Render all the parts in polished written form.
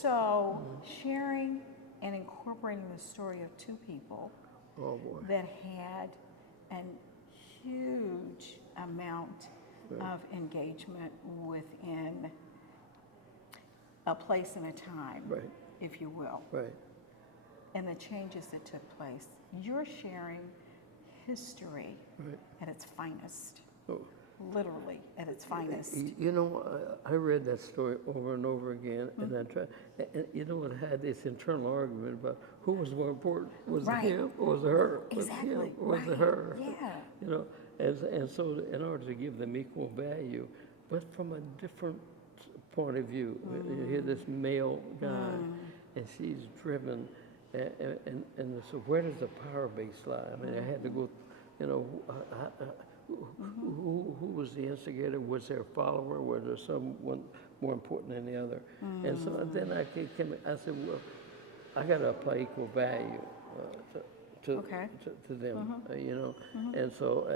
So sharing and incorporating the story of two people that had a huge amount of engagement within a place and a time, if you will, and the changes that took place. You're sharing history at its finest, literally at its finest. You know, I read that story over and over again, and I tried, and you know, it had this internal argument about who was more important. Was it him or was it her? Exactly. Was it him or was it her? Yeah. You know, and so in order to give them equal value, but from a different point of view, you hear this male guy, and she's driven, and so where does the power base lie? I mean, I had to go, you know, who was the instigator? Was there a follower? Was there someone more important than the other? And so then I said, well, I got to apply equal value to them, you know. And so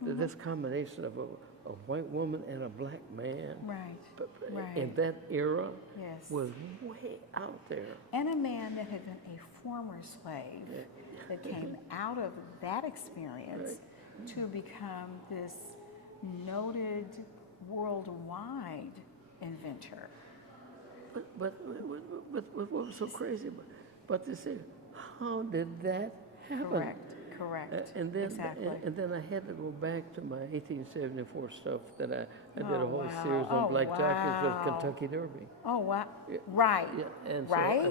this combination of a white woman and a black man, in that era, was way out there. And a man that had been a former slave that came out of that experience to become this noted worldwide inventor. But what was so crazy about this is, how did that happen? Correct. And then, exactly. and then I had to go back to my 1874 stuff that I did a whole series on black jockeys with Kentucky Derby. Oh, wow. Right. Yeah, and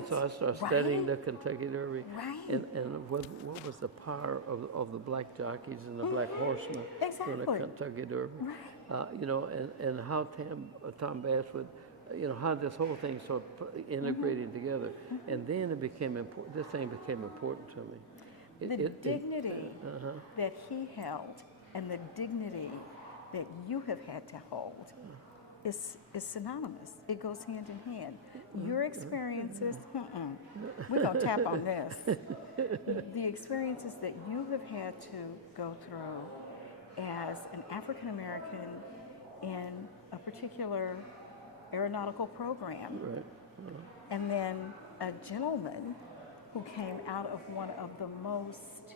so I started studying the Kentucky Derby. And what was the power of the black jockeys and the black horsemen during the Kentucky Derby. You know, and how Tom Bass would, you know, how this whole thing started integrating together. And then it became important, this thing became important to me. The dignity that he held and the dignity that you have had to hold is synonymous. It goes hand in hand. Your experiences, we're going to tap on this. The experiences that you have had to go through as an African American in a particular aeronautical program, and then a gentleman who came out of one of the most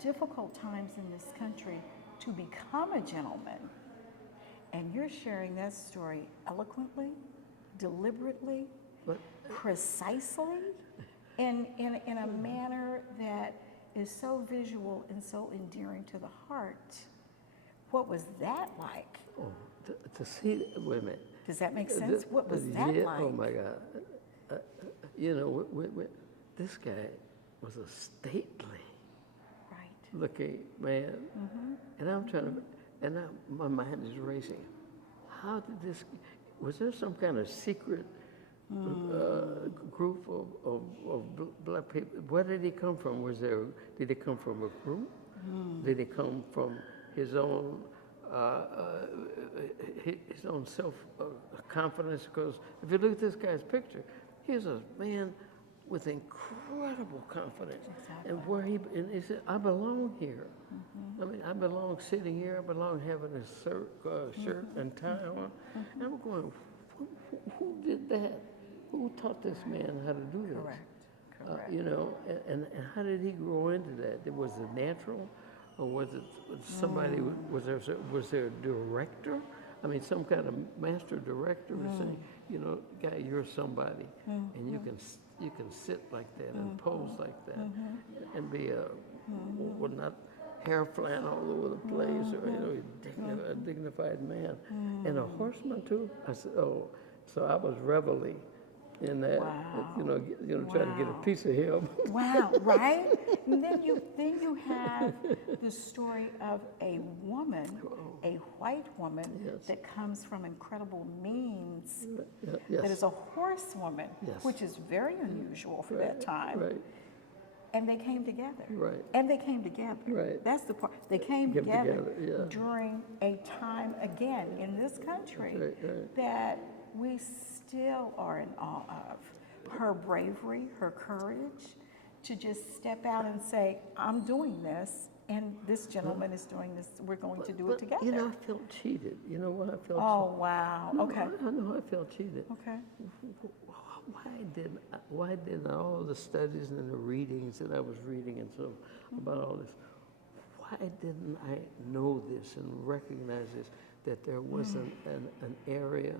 difficult times in this country to become a gentleman. And you're sharing that story eloquently, deliberately, precisely, in a manner that is so visual and so endearing to the heart. What was that like? Oh, to see, wait a minute. Does that make sense? What was that like? Oh my God. You know, this guy was a stately looking man. And I'm trying to, my mind is racing. How did this, was there some kind of secret group of black people? Where did he come from? Did he come from a group? Did he come from his own self-confidence? Because if you look at this guy's picture, he's a man with incredible confidence, and he said, "I belong here. I mean, I belong sitting here. I belong having a shirt and tie on." And I'm going, who did that? Who taught this man how to do this? Correct. You know, and how did he grow into that? Was it natural, or was it somebody? Was there a director? I mean, some kind of master director was saying, you know, guy, you're somebody, and you can sit like that and pose like that, and be not hair flying all over the place, or you know, a dignified man, and a horseman too. I said, oh, so I was reveling in that, you know, trying to get a piece of him. Wow, right? And then you have the story of a woman, a white woman that comes from incredible means, that is a horsewoman, which is very unusual for that time. And they came together. And they came together. That's the part. They came together during a time, again, in this country that we still are in awe of. Her bravery, her courage to just step out and say, I'm doing this, and this gentleman is doing this. We're going to do it together. You know, I felt cheated. You know what I felt? Oh, wow. No, okay. I know I felt cheated. Okay. why didn't all the studies and the readings that I was reading and so about all this, why didn't I know this and recognize this, that there was an area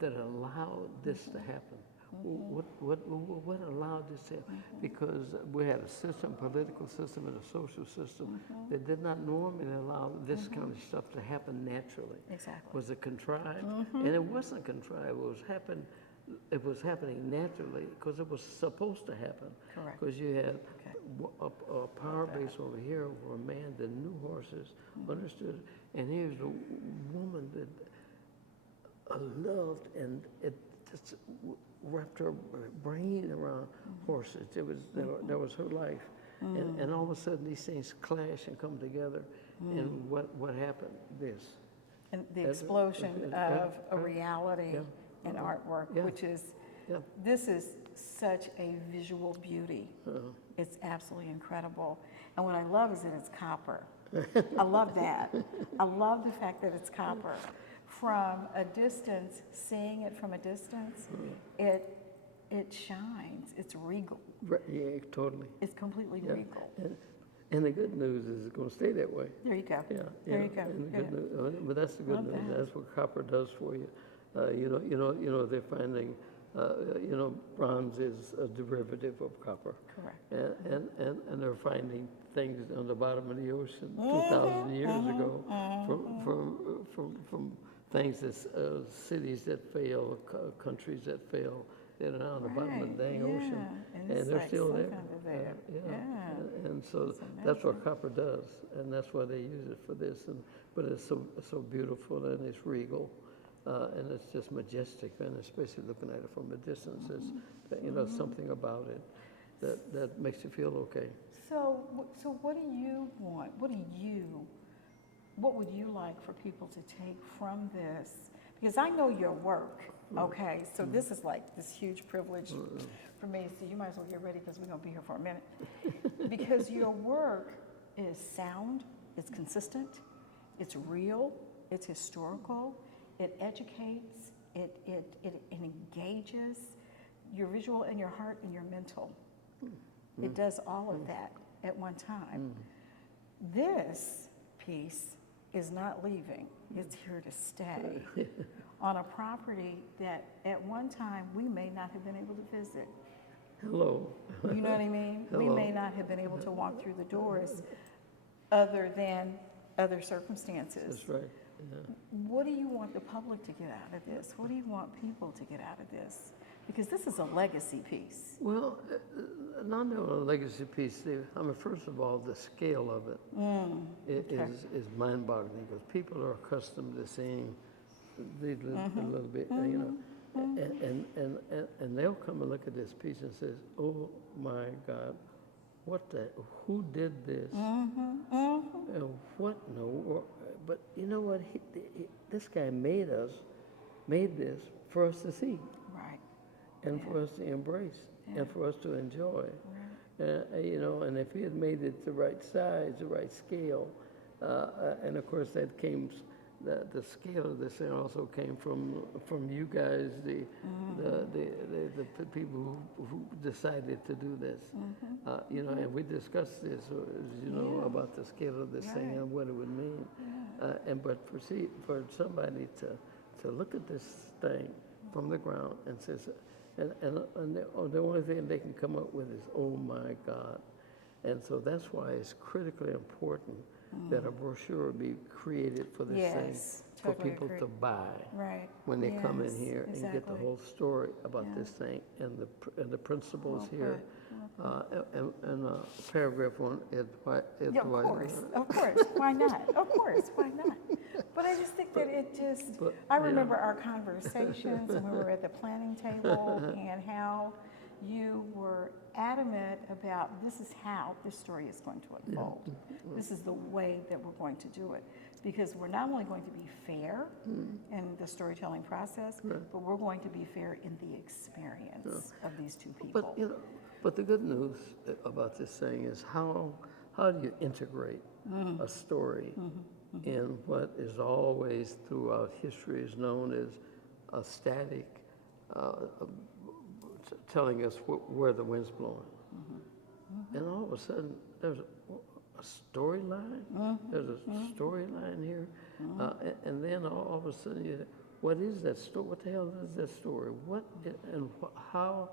that allowed this to happen? What allowed this to happen? Because we had a system, political system and a social system that did not normally allow this kind of stuff to happen naturally. Exactly. Was it contrived? And it wasn't contrived. It was happening naturally because it was supposed to happen. Correct. Because you had a power base over here where a man that knew horses, understood, and here's a woman that loved, and it just wrapped her brain around horses. That was her life. And all of a sudden these things clash and come together. And what happened? This. And the explosion of a reality in artwork, which is, this is such a visual beauty. It's absolutely incredible. And what I love is that it's copper. I love that. I love the fact that it's copper. From a distance, seeing it from a distance, it shines. It's regal. Right, yeah, totally. It's completely regal. And the good news is it's going to stay that way. There you go. Yeah, There you go. And the good news, but that's the good news. That's what copper does for you. They're finding, bronze is a derivative of copper. Correct. And they're finding things on the bottom of the ocean 2,000 years ago from things that cities that fail, countries that fail, that are on the bottom of the dang ocean, and they're still there. And so that's what copper does, and that's why they use it for this. But it's so beautiful and it's regal, and it's just majestic, and especially looking at it from a distance, it's something about it that makes you feel okay. So what do you want? What would you like for people to take from this? Because I know your work, okay? So this is like this huge privilege for me. So you might as well get ready because we're going to be here for a minute. Because your work is sound, it's consistent, it's real, it's historical, it educates, it engages your visual and your heart and your mental. It does all of that at one time. This piece is not leaving. It's here to stay on a property that at one time we may not have been able to visit. Hello. You know what I mean? Hello. We may not have been able to walk through the doors other than other circumstances. That's right. Yeah. What do you want the public to get out of this? What do you want people to get out of this? Because this is a legacy piece. Well, not only a legacy piece, first of all, the scale of it is mind-boggling because people are accustomed to seeing these a little bit, and they'll come and look at this piece and says, "Oh my God, who did this? And what? No, but you know what? This guy made this for us to see." And for us to embrace, and for us to enjoy, and if he had made it the right size, the right scale, and of course that came, the scale of this thing also came from you guys, the people who decided to do this, and we discussed this, about the scale of this thing and what it would mean, but for somebody to look at this thing from the ground and says. And the only thing they can come up with is, "Oh my God." And so that's why it's critically important that a brochure be created for this thing for people to buy when they come in here and get the whole story about this thing and the principles here. And paragraph 1, Ed Dwight. Of course, why not? Of course, why not? But I just think that I remember our conversations when we were at the planning table and how you were adamant about this is how this story is going to unfold. This is the way that we're going to do it. Because we're not only going to be fair in the storytelling process, but we're going to be fair in the experience of these two people. But the good news about this thing is how do you integrate a story in what is always throughout history is known as a static, telling us where the wind's blowing. And all of a sudden, there's a storyline. There's a storyline here. And then all of a sudden, what is that story? What the hell is that story? How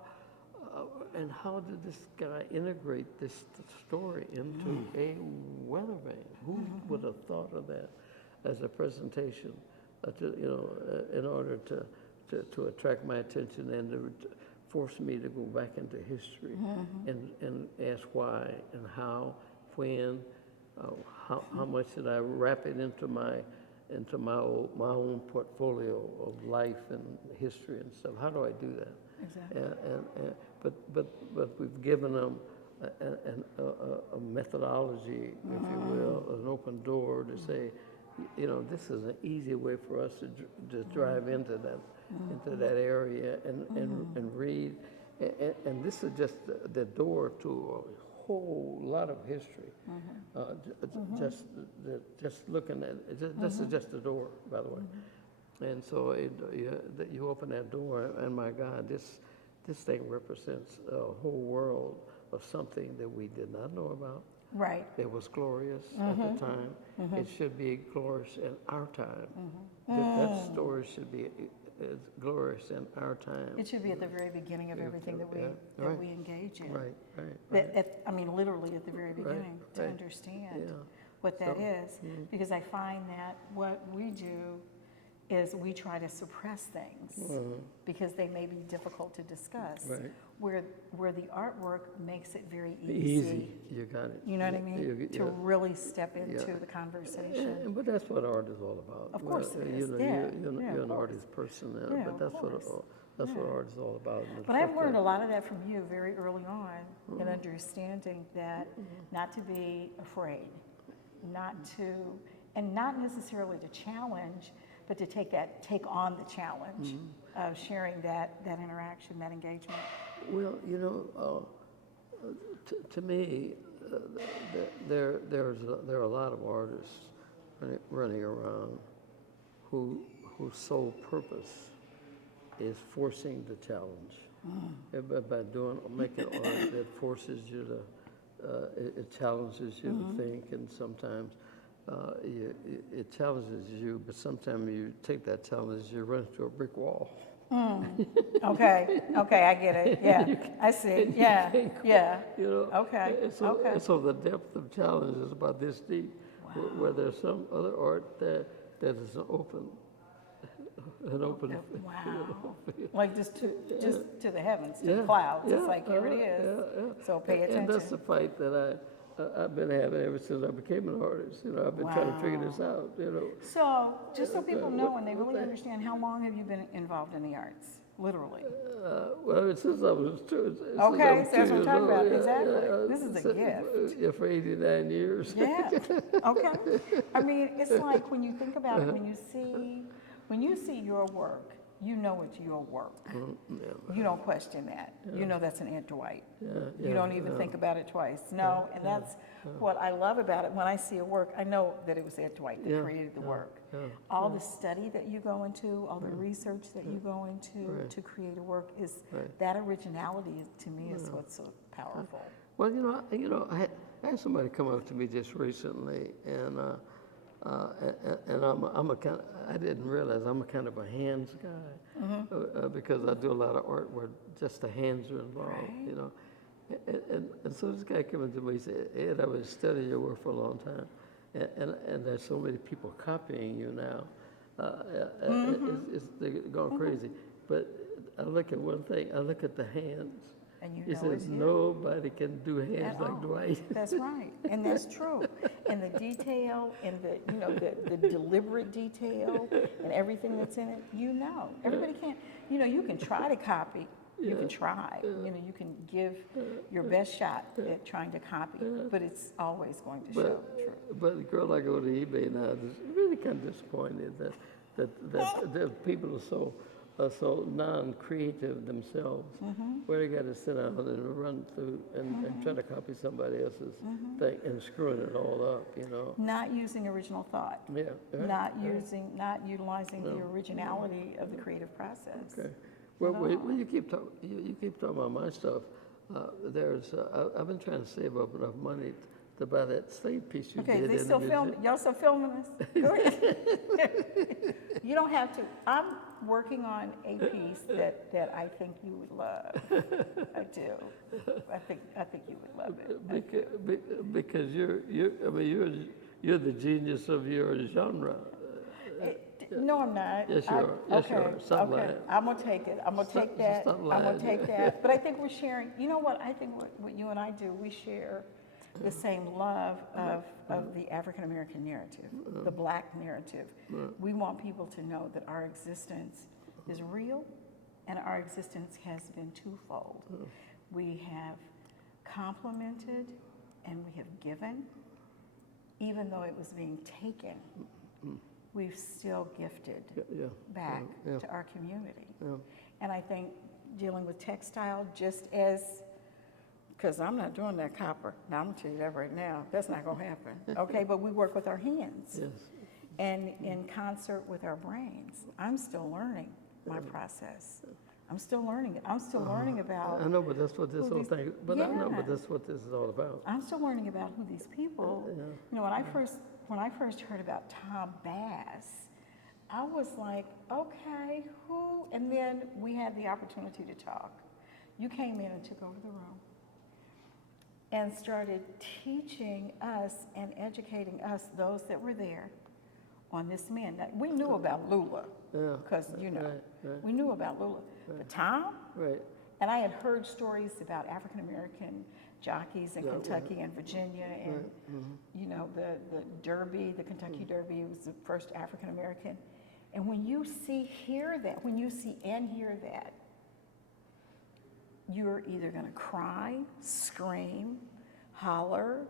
did this guy integrate this story into a Weathervane? Who would have thought of that as a presentation, in order to attract my attention and to force me to go back into history and ask why and how, when, how much did I wrap it into my own portfolio of life and history and stuff? How do I do that? Exactly. But we've given them a methodology, if you will, an open door to say, this is an easy way for us to just drive into that area and read. And this is just the door to a whole lot of history. Just looking at it. This is just the door, by the way. And so you open that door, and my God, this thing represents a whole world of something that we did not know about. Right. It was glorious at the time. It should be glorious in our time. That story should be glorious in our time. It should be at the very beginning of everything that we engage in. Right. Literally at the very beginning to understand what that is. Because I find that what we do is we try to suppress things because they may be difficult to discuss. Right. Where the artwork makes it very Easy, you got it. You know what I mean? To really step into the conversation. But that's what art is all about. Of course it is. You're an artist person, but that's what art is all about. But I've learned a lot of that from you very early on in understanding that not to be afraid, not necessarily to challenge, but to take on the challenge of sharing that interaction, that engagement. Well, to me, there are a lot of artists running around whose sole purpose is forcing the challenge. By making art that forces you to, it challenges you to think, and sometimes it challenges you, but sometimes you take that challenge, you run into a brick wall. Okay, I get it. Yeah, I see. Yeah. Okay. So the depth of challenge is about this deep, where there's some other art that is an open. Wow. Like just to the heavens, to the clouds. It's like, here it is. So pay attention. And that's the fight that I've been having ever since I became an artist. I've been trying to figure this out. So just so people know and they really understand, how long have you been involved in the arts? Literally. Well, since I was two. Okay, so that's what I'm talking about. Exactly. This is a gift. Yeah, for 89 years. Yeah. Okay. I mean, it's like when you think about it, when you see your work, you know it's your work. You don't question that. You know that's an Ed Dwight. You don't even think about it twice. No, and that's what I love about it. When I see a work, I know that it was Ed Dwight that created the work. All the study that you go into, all the research that you go into to create a work, is that originality to me is what's so powerful. Well, I had somebody come up to me just recently, and I'm a kind of, I didn't realize I'm a kind of a hands guy because I do a lot of art where just the hands are involved, And so this guy came up to me and said, Ed, I've been studying your work for a long time, and there's so many people copying you now. They're going crazy. But I look at one thing, I look at the hands. And he says, nobody can do hands like Dwight. That's right, and that's true. And the detail, and the deliberate detail, and everything that's in it, everybody can't. You can try to copy. You can try. You can give your best shot at trying to copy, but it's always going to show true. But the girl I go to eBay now is really kind of disappointed that people are so non-creative themselves, where they got to sit down and run through and try to copy somebody else's thing and screwing it all up, Not using original thought. Not utilizing the originality of the creative process. Okay. Well, when you keep talking, you keep talking about my stuff. I've been trying to save up enough money to buy that slave piece you Okay, did. they still film. Y'all still filming this? Go ahead. You don't have to. I'm working on a piece that I think you would love. I do. I think you would love it. Because you're the genius of your genre. No, I'm not. Yes, you are. Yes, okay, you are. Stop okay. lying. I'm gonna take it. I'm gonna take that. Stop I'm lying. gonna take that. But I think we're sharing. You know what? I think what you and I do, we share the same love of the African American narrative, the Black narrative. We want people to know that our existence is real, and our existence has been twofold. We have complimented, and we have given, even though it was being taken. We've still gifted back to our community. And I think dealing with textile, just as, because I'm not doing that copper. Now, I'm going to tell you that right now. That's not going to happen. Okay, but we work with our hands. Yes. And in concert with our brains. I'm still learning my process. I'm still learning it. I'm still learning about. I know, but that's what this whole thing. But I know, Yeah. but that's what this is all about. I'm still learning about who these people. You know, when I first heard about Tom Bass, I was like, okay, who? And then we had the opportunity to talk. You came in and took over the room and started teaching us and educating us, those that were there, on this man. Now, we knew about Loula, because we knew about Loula. But Tom, and I had heard stories about African American jockeys in Kentucky and Virginia, and you know, the Derby, the Kentucky Derby was the first African American. And when you hear that, you're either going to cry, scream, holler,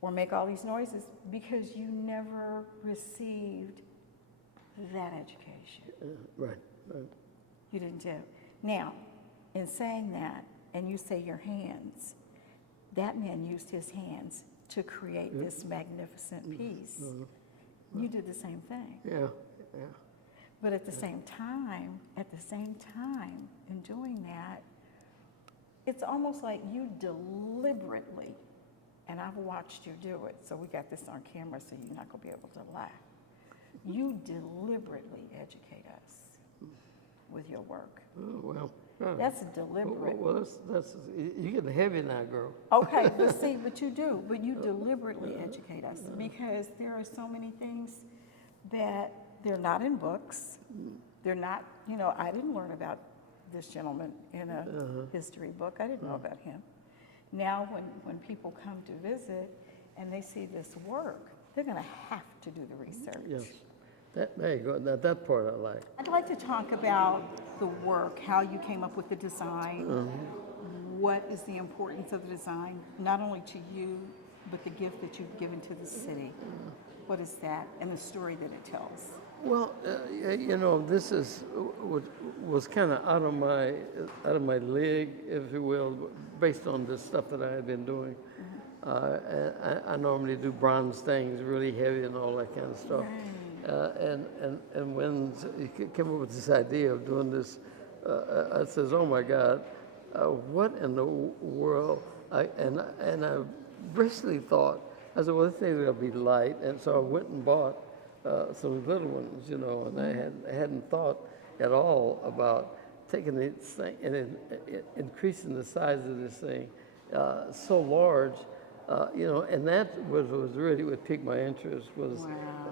or make all these noises because you never received that education. Right. You didn't do. Now, in saying that, and you say your hands, that man used his hands to create this magnificent piece. You did the same thing. Yeah. But at the same time, in doing that, it's almost like you deliberately, and I've watched you do it, so we got this on camera, so you're not going to be able to laugh. You deliberately educate us with your work. Oh, well. That's deliberate. Well, that's you getting heavy now, girl. Okay, but see, but you do, but you deliberately educate us because there are so many things that they're not in books. They're not, you know, I didn't learn about this gentleman in a history book. I didn't know about him. Now, when people come to visit and they see this work, they're going to have to do the research. Yes. There you go. Now, that part I like. I'd like to talk about the work, how you came up with the design, what is the importance of the design, not only to you, but the gift that you've given to the city. What is that, and the story that it tells? Well, you know, this was kind of out of my league, if you will, based on the stuff that I had been doing. I normally do bronze things, really heavy and all that kind of stuff. Right. And when he came up with this idea of doing this, I says, "Oh my God, what in the world?" And I briskly thought, I said, "Well, this thing's gonna be light," and so I went and bought some little ones, you know, and I hadn't thought at all about taking this thing and increasing the size of this thing so large. You know, and that was really what piqued my interest was,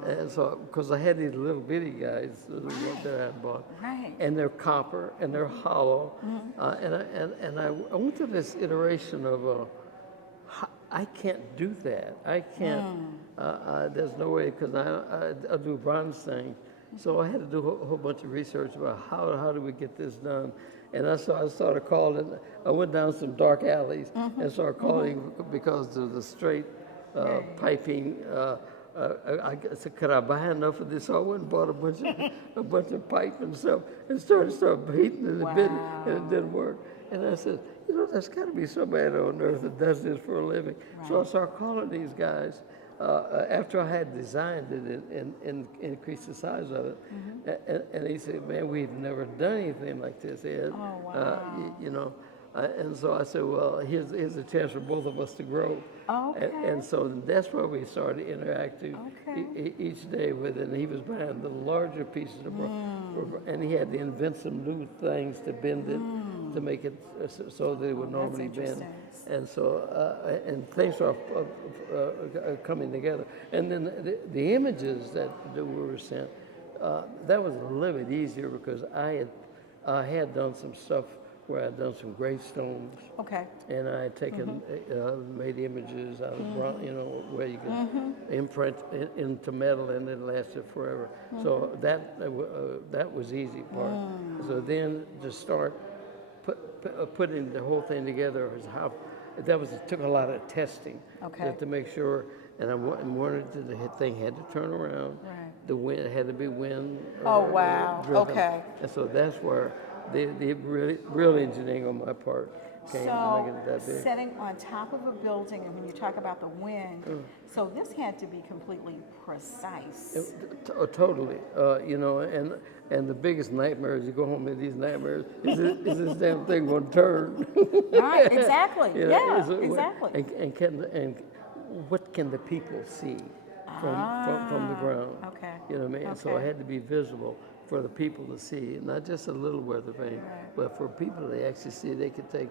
and so because I had these little bitty guys that I had bought, and they're copper and they're hollow, and I went through this iteration of I can't do that. I can't. There's no way because I do a bronze thing, so I had to do a whole bunch of research about how do we get this done. And I started calling. I went down some dark alleys and started calling because of the straight piping. I said, "Could I buy enough of this?" So I went and bought a bunch of pipe and stuff, and started beating it a bit, and it didn't work. And I said, "You know, there's got to be somebody on earth that does this for a living." So I started calling these guys after I had designed it and increased the size of it, and he said, "Man, we've never done anything like this, Ed." Oh, wow. You know, and so I said, "Well, here's a chance for both of us to grow." Okay. And so that's where we started interacting each day with it. And he was buying the larger pieces of and he had to invent some new things to bend it to make it so that it would normally bend. And so and things are coming together. And then the images that we were sent, that was a little bit easier because I had done some stuff where I'd done some gravestones. Okay. And I had taken, made images out of bronze, you know, where you could imprint into metal and it lasted forever. So that was easy part. So then to start putting the whole thing together is how, it took a lot of testing to make sure, and I wanted the thing had to turn around. Right. The wind had to be wind. Oh, wow. Driven. Okay. And so that's where the real engineering on my part came to make it that big. Setting on top of a building, and when you talk about the wind, so this had to be completely precise. Totally. You know, and the biggest nightmare is you go home with these nightmares, is this damn thing going to turn? Right, exactly. You know, Yeah, exactly. And what can the people see from the ground? Okay. You know what I mean? So it had to be visible for the people to see, not just a little Weathervane, but for people to actually see. They could take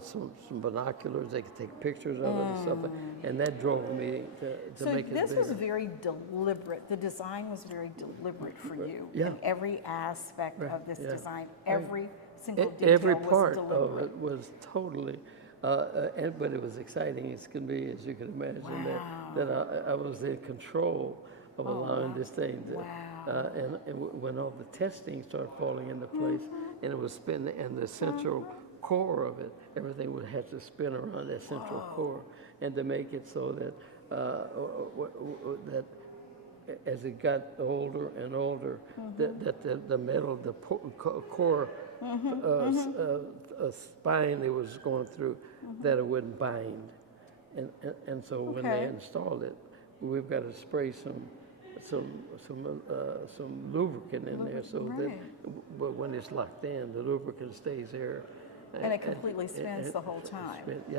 some binoculars, they could take pictures of it and stuff, and that drove me to make it bigger. So this was very deliberate. The design was very deliberate for you. Yeah. In every aspect of this design, every single detail Every was part deliberate. of it was totally, but it was exciting as can be, as you can imagine. Wow. That I was in control of allowing this thing to, and when all the testing started falling into place, and it was spinning, and the central core of it, everything would have to spin around that central core, and to make it so that that as it got older and older, that the metal, the core spine it was going through, that it wouldn't bind, and so when they installed it, we've got to spray some lubricant in there so that when it's locked in, the lubricant stays there. And it completely spins the whole time. Yeah.